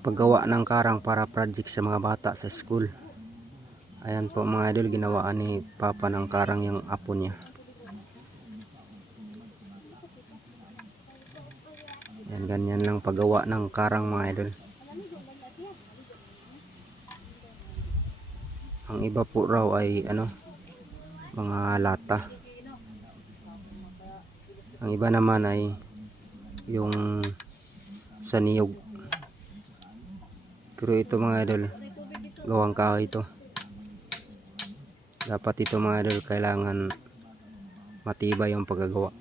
paggawa ng karang para project sa mga bata sa school. Ayan po mga idol, ginawaan ni Papa ng karang yung apo niya. Yan, ganyan lang paggawa ng karang mga idol. Ang iba po raw ay mga lata. Ang iba naman ay yung sa niyog. Pero ito mga idol, gawang kahoy ito. Dapat ito mga idol, kailangan matibay yung paggagawa.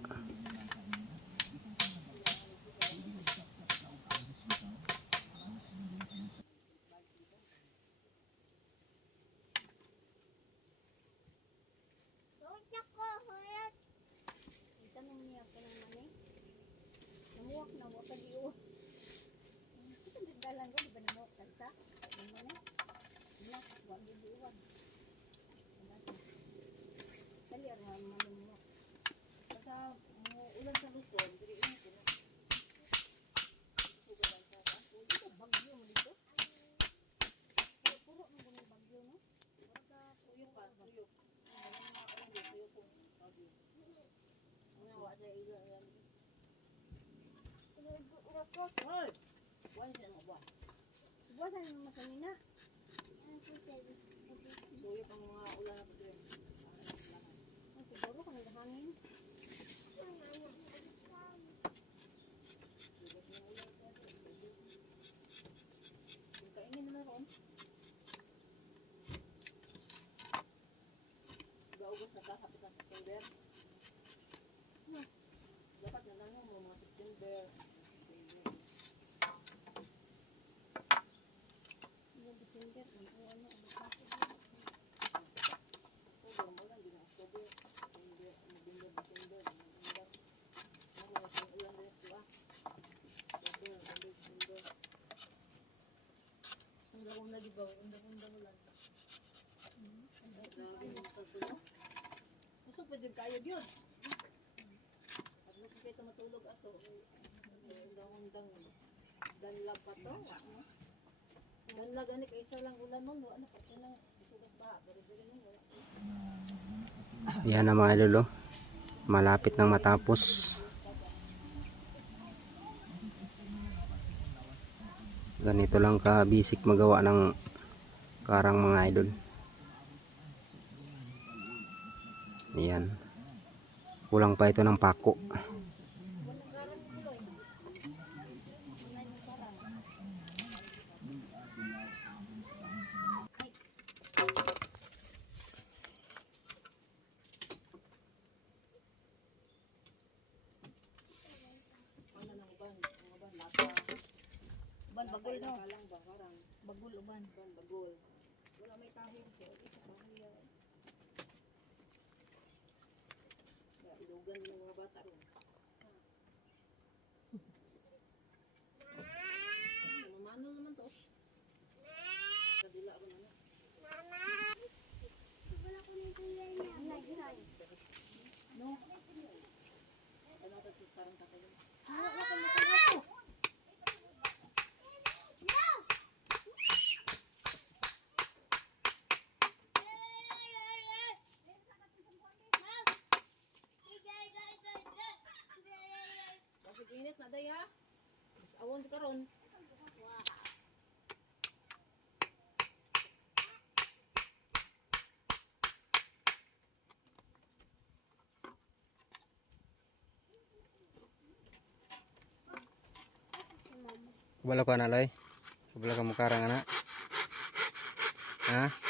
Buwasan naman kanina. Suyo pang mga ulan na pagkain. Siguro kung naghangin. Kainin na ron. Gaugos na kakapit ng September. Dapat na lang mo mga September. Gusto pa dyan kayo yun. At nung kayo matulog ato, undang-undang danlag pa to. Danlag ani kay isa lang ulan nun, ano pa lang isugas pa, pero nun wala. Ayan na mga idol, malapit nang matapos. Ganito lang ka basic magawa ng karang mga idol. Ayan, kulang pa ito ng pako. Bagul no. Bagul uban. Bagol. Wala may kahit ko. Ilugan ng mga bata ron. Mamano naman to. Kadila ron na. Mama. Wala ko nito yan. No. Ano ka parang kakayin? Wala ko nito ako. Init na day ha. Awon ka ron. Wala ko na lay. Wala ka mo karang anak. Ha?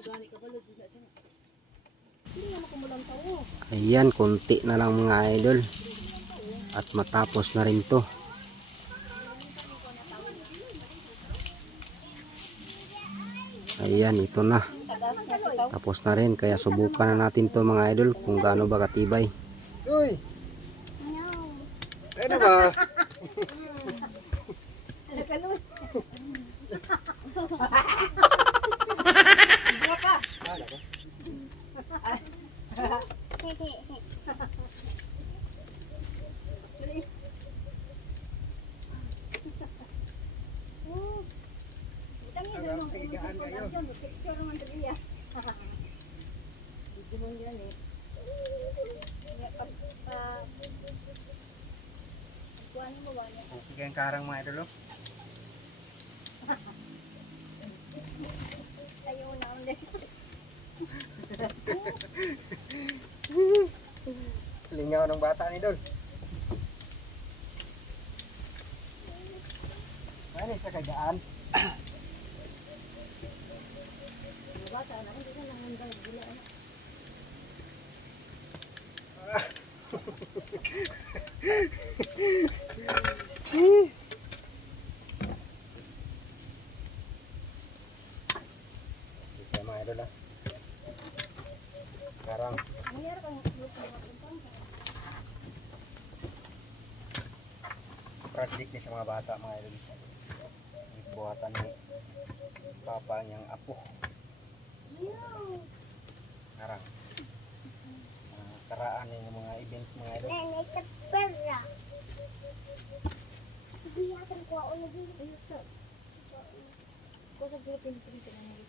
gani ka balod sila siya. Hindi naman kumulang tao. Ayan, konti na lang mga idol. At matapos na rin to. Ayan, ito na. Tapos na rin. Kaya subukan na natin to mga idol kung gaano ba katibay. Uy! No. Ano ba? Nagkalun. Hanggang tigaan kayo. Hindi mo yan eh. Kuhaan mo ba niya? Okay kayong karang mga idol. Ayaw na ulit. Lingaw ng bata ni Dol. Ano sa kagaan? Bata na, hindi ka nangundang gula. Ito mga idol ah. Karang. Mayroon kang lupa na puntang. Project ni sa mga bata mga idol. Buhatan ni Papa niyang apo. Karang. Karaan ng mga event mga idol. Nenay ka pera. Hindi natin kuha ulit dito. Kung sa sila pinipili ka na